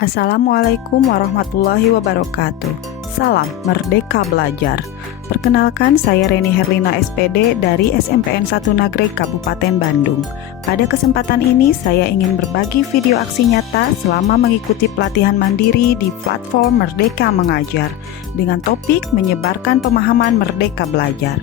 Assalamualaikum warahmatullahi wabarakatuh. Salam Merdeka Belajar. Perkenalkan, saya Reni Herlina SPD dari SMPN 1 Nagreg Kabupaten Bandung. Pada kesempatan ini saya ingin berbagi video aksi nyata selama mengikuti pelatihan mandiri di platform Merdeka Mengajar dengan topik menyebarkan pemahaman Merdeka Belajar.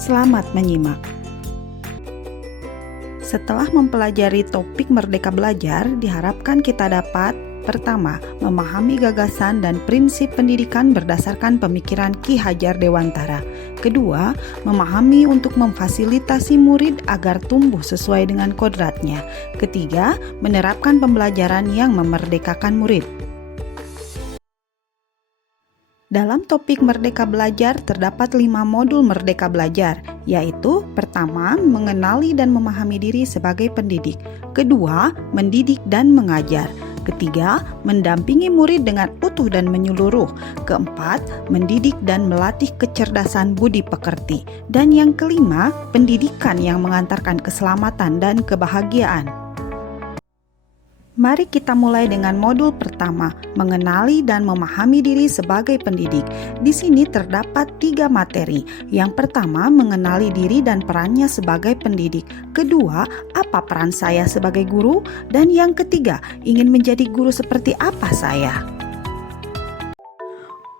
Selamat menyimak. Setelah mempelajari topik Merdeka Belajar, diharapkan kita dapat: pertama, memahami gagasan dan prinsip pendidikan berdasarkan pemikiran Ki Hajar Dewantara. Kedua, memahami untuk memfasilitasi murid agar tumbuh sesuai dengan kodratnya. Ketiga, menerapkan pembelajaran yang memerdekakan murid. Dalam topik Merdeka Belajar terdapat 5 modul Merdeka Belajar, yaitu: pertama, mengenali dan memahami diri sebagai pendidik. Kedua, mendidik dan mengajar. Ketiga, mendampingi murid dengan utuh dan menyeluruh. Keempat, mendidik dan melatih kecerdasan budi pekerti. Dan yang kelima, pendidikan yang mengantarkan keselamatan dan kebahagiaan. Mari kita mulai dengan modul pertama, mengenali dan memahami diri sebagai pendidik. Di sini terdapat 3 materi. Yang pertama, mengenali diri dan perannya sebagai pendidik. Kedua, apa peran saya sebagai guru? Dan yang ketiga, ingin menjadi guru seperti apa saya?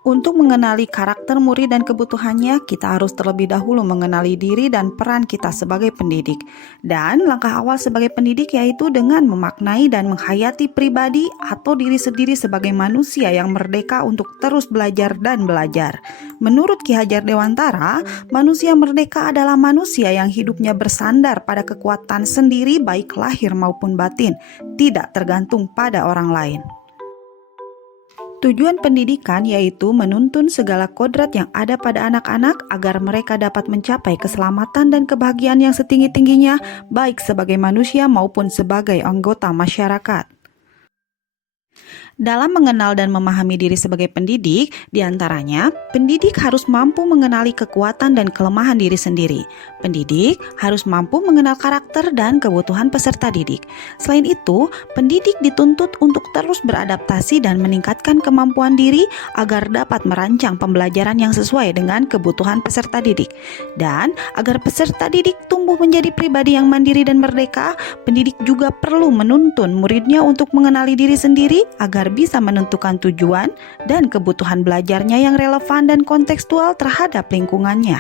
Untuk mengenali karakter murid dan kebutuhannya, kita harus terlebih dahulu mengenali diri dan peran kita sebagai pendidik. Dan langkah awal sebagai pendidik yaitu dengan memaknai dan menghayati pribadi atau diri sendiri sebagai manusia yang merdeka untuk terus belajar dan belajar. Menurut Ki Hajar Dewantara, manusia merdeka adalah manusia yang hidupnya bersandar pada kekuatan sendiri baik lahir maupun batin, tidak tergantung pada orang lain. Tujuan pendidikan yaitu menuntun segala kodrat yang ada pada anak-anak agar mereka dapat mencapai keselamatan dan kebahagiaan yang setinggi-tingginya, baik sebagai manusia maupun sebagai anggota masyarakat. Dalam mengenal dan memahami diri sebagai pendidik, diantaranya, pendidik harus mampu mengenali kekuatan dan kelemahan diri sendiri. Pendidik harus mampu mengenal karakter dan kebutuhan peserta didik. Selain itu, pendidik dituntut untuk terus beradaptasi dan meningkatkan kemampuan diri agar dapat merancang pembelajaran yang sesuai dengan kebutuhan peserta didik. Dan agar peserta didik tumbuh menjadi pribadi yang mandiri dan merdeka, pendidik juga perlu menuntun muridnya untuk mengenali diri sendiri agar bisa menentukan tujuan dan kebutuhan belajarnya yang relevan dan kontekstual terhadap lingkungannya.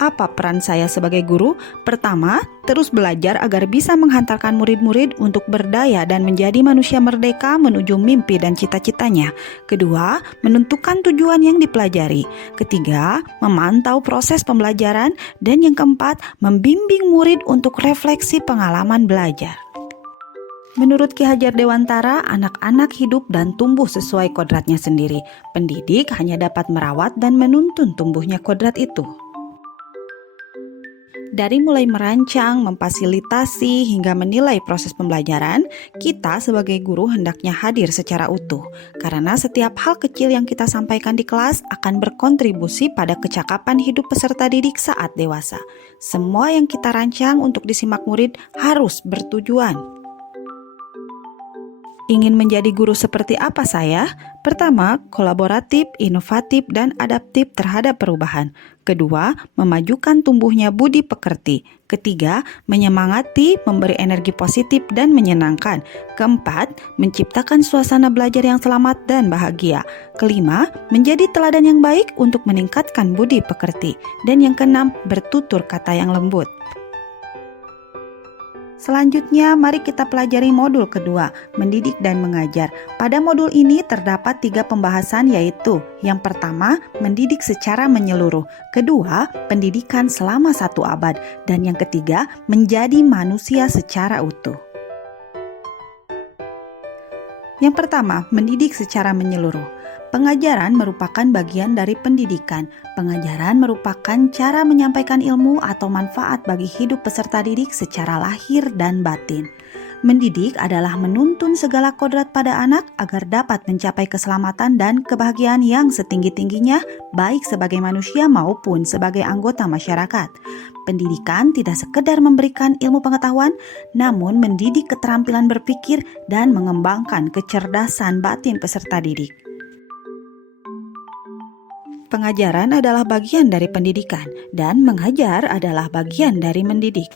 Apa peran saya sebagai guru? Pertama, terus belajar agar bisa menghantarkan murid-murid untuk berdaya dan menjadi manusia merdeka menuju mimpi dan cita-citanya. Kedua, menentukan tujuan yang dipelajari. Ketiga, memantau proses pembelajaran. Dan yang keempat, membimbing murid untuk refleksi pengalaman belajar. Menurut Ki Hajar Dewantara, anak-anak hidup dan tumbuh sesuai kodratnya sendiri. Pendidik hanya dapat merawat dan menuntun tumbuhnya kodrat itu. Dari mulai merancang, memfasilitasi, hingga menilai proses pembelajaran, kita sebagai guru hendaknya hadir secara utuh. Karena setiap hal kecil yang kita sampaikan di kelas akan berkontribusi pada kecakapan hidup peserta didik saat dewasa. Semua yang kita rancang untuk disimak murid harus bertujuan. Ingin menjadi guru seperti apa saya? Pertama, kolaboratif, inovatif, dan adaptif terhadap perubahan. Kedua, memajukan tumbuhnya budi pekerti. Ketiga, menyemangati, memberi energi positif dan menyenangkan. Keempat, menciptakan suasana belajar yang selamat dan bahagia. Kelima, menjadi teladan yang baik untuk meningkatkan budi pekerti. Dan yang keenam, bertutur kata yang lembut. Selanjutnya, mari kita pelajari modul kedua, mendidik dan mengajar. Pada modul ini terdapat 3 pembahasan yaitu: yang pertama, mendidik secara menyeluruh. Kedua, pendidikan selama 1 abad. Dan yang ketiga, menjadi manusia secara utuh. Yang pertama, mendidik secara menyeluruh. Pengajaran merupakan bagian dari pendidikan. Pengajaran merupakan cara menyampaikan ilmu atau manfaat bagi hidup peserta didik secara lahir dan batin. Mendidik adalah menuntun segala kodrat pada anak agar dapat mencapai keselamatan dan kebahagiaan yang setinggi-tingginya, baik sebagai manusia maupun sebagai anggota masyarakat. Pendidikan tidak sekedar memberikan ilmu pengetahuan, namun mendidik keterampilan berpikir dan mengembangkan kecerdasan batin peserta didik. Pengajaran adalah bagian dari pendidikan, dan mengajar adalah bagian dari mendidik.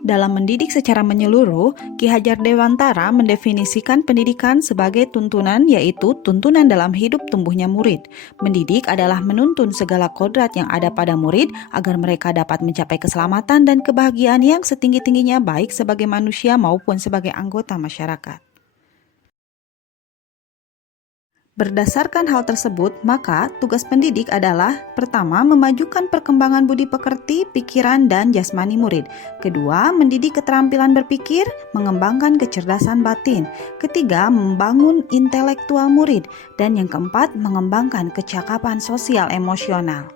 Dalam mendidik secara menyeluruh, Ki Hajar Dewantara mendefinisikan pendidikan sebagai tuntunan, yaitu tuntunan dalam hidup tumbuhnya murid. Mendidik adalah menuntun segala kodrat yang ada pada murid agar mereka dapat mencapai keselamatan dan kebahagiaan yang setinggi-tingginya baik sebagai manusia maupun sebagai anggota masyarakat. Berdasarkan hal tersebut, maka tugas pendidik adalah: pertama, memajukan perkembangan budi pekerti, pikiran, dan jasmani murid. Kedua, mendidik keterampilan berpikir, mengembangkan kecerdasan batin. Ketiga, membangun intelektual murid. Dan yang keempat, mengembangkan kecakapan sosial emosional.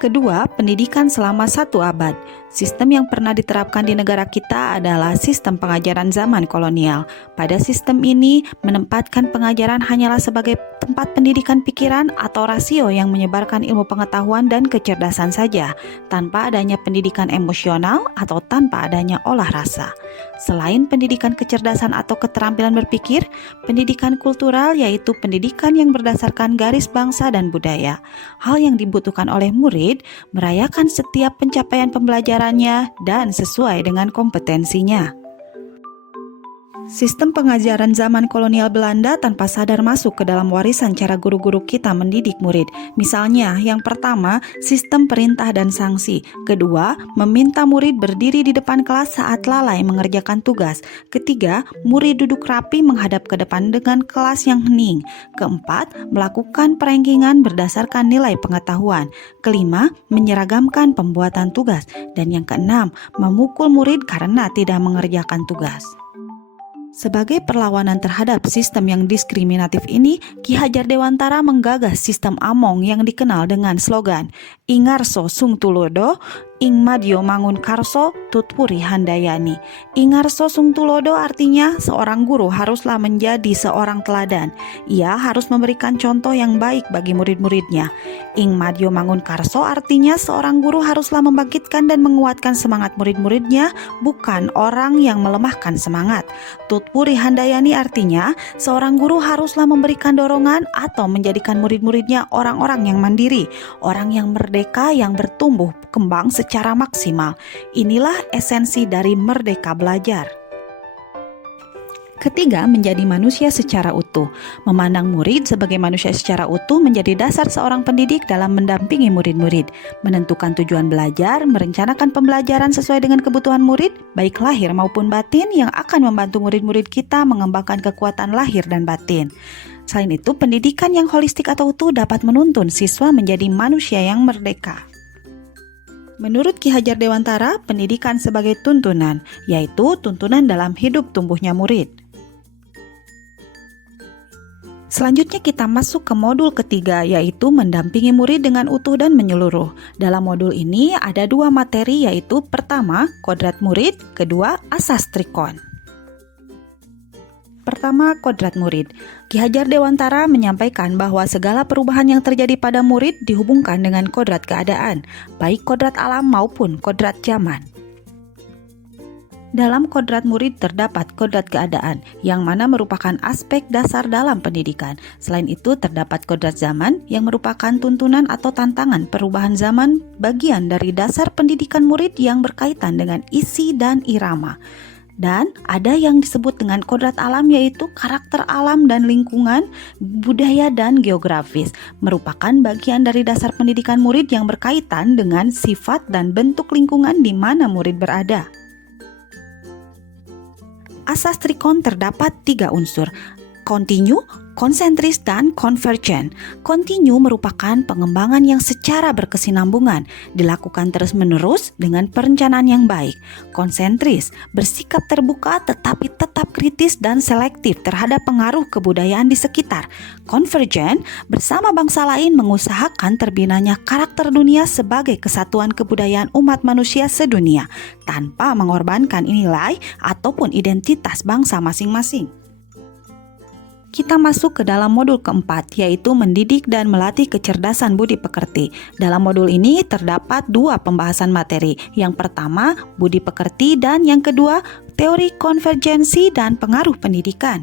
Kedua, pendidikan selama 1 abad. Sistem yang pernah diterapkan di negara kita adalah sistem pengajaran zaman kolonial. Pada sistem ini, menempatkan pengajaran hanyalah sebagai tempat pendidikan pikiran atau rasio yang menyebarkan ilmu pengetahuan dan kecerdasan saja, tanpa adanya pendidikan emosional atau tanpa adanya olah rasa. Selain pendidikan kecerdasan atau keterampilan berpikir, pendidikan kultural yaitu pendidikan yang berdasarkan garis bangsa dan budaya. Hal yang dibutuhkan oleh murid merayakan setiap pencapaian pembelajarannya dan sesuai dengan kompetensinya. Sistem pengajaran zaman kolonial Belanda tanpa sadar masuk ke dalam warisan cara guru-guru kita mendidik murid. Misalnya, yang pertama, sistem perintah dan sanksi. Kedua, meminta murid berdiri di depan kelas saat lalai mengerjakan tugas. Ketiga, murid duduk rapi menghadap ke depan dengan kelas yang hening. Keempat, melakukan perankingan berdasarkan nilai pengetahuan. Kelima, menyeragamkan pembuatan tugas. Dan yang keenam, memukul murid karena tidak mengerjakan tugas. Sebagai perlawanan terhadap sistem yang diskriminatif ini, Ki Hajar Dewantara menggagas sistem Among yang dikenal dengan slogan Ingarso Sung Tulodo, Ing Madyo Mangun Karso, Tutpuri Handayani. Ingarso Sung Tulodo artinya seorang guru haruslah menjadi seorang teladan. Ia harus memberikan contoh yang baik bagi murid-muridnya. Ing Madyo Mangun Karso artinya seorang guru haruslah membangkitkan dan menguatkan semangat murid-muridnya, bukan orang yang melemahkan semangat. Tutpuri Handayani artinya seorang guru haruslah memberikan dorongan atau menjadikan murid-muridnya orang-orang yang mandiri, orang yang merdeka, yang bertumbuh kembang secara maksimal. Inilah esensi dari merdeka belajar. Ketiga, menjadi manusia secara utuh. Memandang murid sebagai manusia secara utuh menjadi dasar seorang pendidik dalam mendampingi murid-murid, menentukan tujuan belajar, merencanakan pembelajaran sesuai dengan kebutuhan murid, baik lahir maupun batin, yang akan membantu murid-murid kita mengembangkan kekuatan lahir dan batin. Selain itu, pendidikan yang holistik atau utuh dapat menuntun siswa menjadi manusia yang merdeka. Menurut Ki Hajar Dewantara, pendidikan sebagai tuntunan, yaitu tuntunan dalam hidup tumbuhnya murid. Selanjutnya kita masuk ke modul ketiga, yaitu mendampingi murid dengan utuh dan menyeluruh. Dalam modul ini ada 2 materi, yaitu pertama, kodrat murid, kedua, asas trikon. Pertama, kodrat murid. Ki Hajar Dewantara menyampaikan bahwa segala perubahan yang terjadi pada murid dihubungkan dengan kodrat keadaan, baik kodrat alam maupun kodrat zaman. Dalam kodrat murid terdapat kodrat keadaan, yang mana merupakan aspek dasar dalam pendidikan. Selain itu terdapat kodrat zaman, yang merupakan tuntunan atau tantangan perubahan zaman, bagian dari dasar pendidikan murid yang berkaitan dengan isi dan irama. Dan ada yang disebut dengan kodrat alam, yaitu karakter alam dan lingkungan, budaya dan geografis, merupakan bagian dari dasar pendidikan murid yang berkaitan dengan sifat dan bentuk lingkungan di mana murid berada. Asas trikon terdapat 3 unsur: kontinu, konsentris, dan konvergen. Kontinu merupakan pengembangan yang secara berkesinambungan, dilakukan terus-menerus dengan perencanaan yang baik. Konsentris, bersikap terbuka tetapi tetap kritis dan selektif terhadap pengaruh kebudayaan di sekitar. Konvergen, bersama bangsa lain mengusahakan terbinanya karakter dunia sebagai kesatuan kebudayaan umat manusia sedunia, tanpa mengorbankan nilai ataupun identitas bangsa masing-masing. kita masuk ke dalam modul keempat, yaitu mendidik dan melatih kecerdasan budi pekerti. Dalam modul ini terdapat 2 pembahasan materi. Yang pertama, budi pekerti, dan yang kedua, teori konvergensi dan pengaruh pendidikan.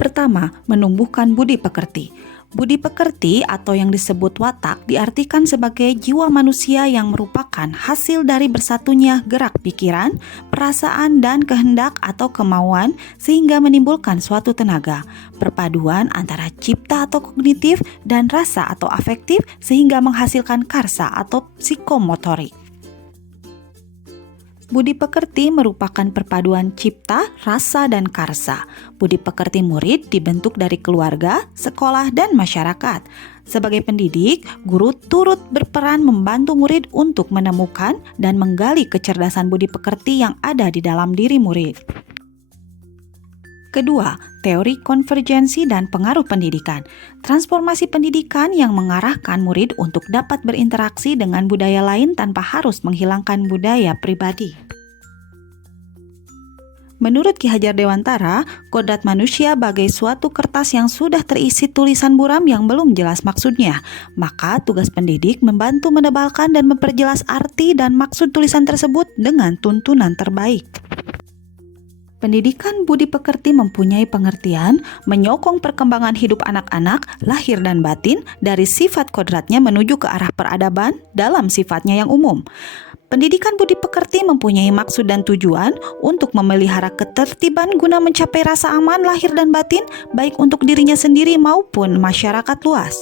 Pertama, menumbuhkan budi pekerti. Budi pekerti atau yang disebut watak diartikan sebagai jiwa manusia yang merupakan hasil dari bersatunya gerak pikiran, perasaan, dan kehendak atau kemauan sehingga menimbulkan suatu tenaga. Perpaduan antara cipta atau kognitif dan rasa atau afektif sehingga menghasilkan karsa atau psikomotorik. Budi pekerti merupakan perpaduan cipta, rasa, dan karsa. Budi pekerti murid dibentuk dari keluarga, sekolah, dan masyarakat. Sebagai pendidik, guru turut berperan membantu murid untuk menemukan dan menggali kecerdasan budi pekerti yang ada di dalam diri murid. Kedua, teori konvergensi dan pengaruh pendidikan. Transformasi pendidikan yang mengarahkan murid untuk dapat berinteraksi dengan budaya lain tanpa harus menghilangkan budaya pribadi. Menurut Ki Hajar Dewantara, kodrat manusia bagai suatu kertas yang sudah terisi tulisan buram yang belum jelas maksudnya. Maka tugas pendidik membantu menebalkan dan memperjelas arti dan maksud tulisan tersebut dengan tuntunan terbaik. Pendidikan budi pekerti mempunyai pengertian menyokong perkembangan hidup anak-anak, lahir dan batin, dari sifat kodratnya menuju ke arah peradaban dalam sifatnya yang umum. Pendidikan budi pekerti mempunyai maksud dan tujuan untuk memelihara ketertiban guna mencapai rasa aman lahir dan batin, baik untuk dirinya sendiri maupun masyarakat luas.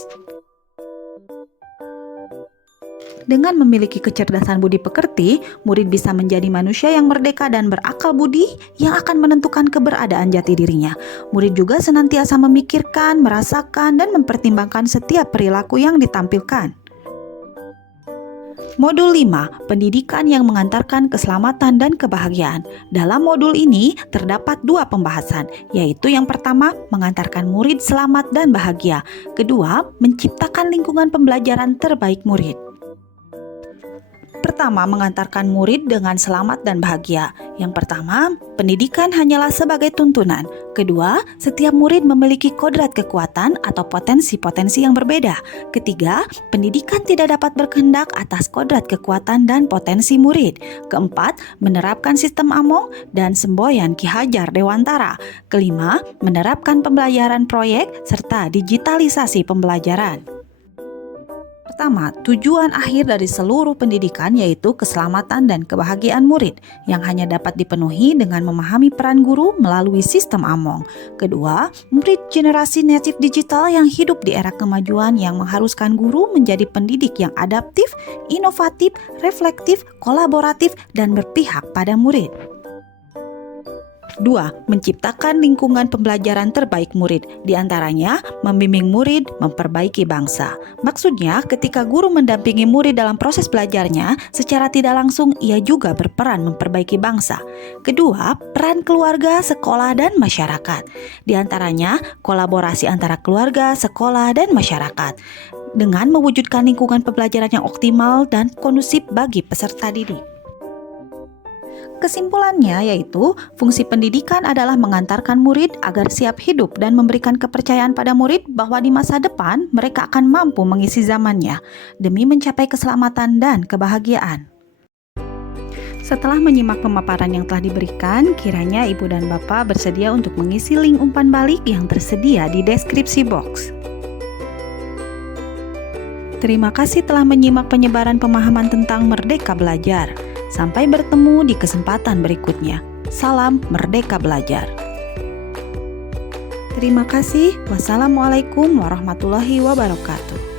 Dengan memiliki kecerdasan budi pekerti, murid bisa menjadi manusia yang merdeka dan berakal budi yang akan menentukan keberadaan jati dirinya. Murid juga senantiasa memikirkan, merasakan, dan mempertimbangkan setiap perilaku yang ditampilkan. Modul 5, pendidikan yang mengantarkan keselamatan dan kebahagiaan. Dalam modul ini terdapat 2 pembahasan, yaitu yang pertama, mengantarkan murid selamat dan bahagia. Kedua, menciptakan lingkungan pembelajaran terbaik murid. Pertama, mengantarkan murid dengan selamat dan bahagia. Yang pertama, pendidikan hanyalah sebagai tuntunan. Kedua, setiap murid memiliki kodrat kekuatan atau potensi-potensi yang berbeda. Ketiga, pendidikan tidak dapat berkehendak atas kodrat kekuatan dan potensi murid. Keempat, menerapkan sistem Among dan semboyan Ki Hajar Dewantara. Kelima, menerapkan pembelajaran proyek serta digitalisasi pembelajaran. Pertama, tujuan akhir dari seluruh pendidikan yaitu keselamatan dan kebahagiaan murid yang hanya dapat dipenuhi dengan memahami peran guru melalui sistem Among. Kedua, murid generasi native digital yang hidup di era kemajuan yang mengharuskan guru menjadi pendidik yang adaptif, inovatif, reflektif, kolaboratif, dan berpihak pada murid. 2. Menciptakan lingkungan pembelajaran terbaik murid, diantaranya membimbing murid memperbaiki bangsa. Maksudnya, ketika guru mendampingi murid dalam proses belajarnya, secara tidak langsung ia juga berperan memperbaiki bangsa. Kedua, peran keluarga, sekolah, dan masyarakat. Diantaranya, kolaborasi antara keluarga, sekolah, dan masyarakat, dengan mewujudkan lingkungan pembelajaran yang optimal dan kondusif bagi peserta didik. Kesimpulannya yaitu, fungsi pendidikan adalah mengantarkan murid agar siap hidup dan memberikan kepercayaan pada murid bahwa di masa depan mereka akan mampu mengisi zamannya demi mencapai keselamatan dan kebahagiaan. Setelah menyimak pemaparan yang telah diberikan, kiranya Ibu dan Bapak bersedia untuk mengisi link umpan balik yang tersedia di deskripsi box. Terima kasih telah menyimak penyebaran pemahaman tentang Merdeka Belajar. Sampai bertemu di kesempatan berikutnya. Salam Merdeka Belajar. Terima kasih. Wassalamualaikum warahmatullahi wabarakatuh.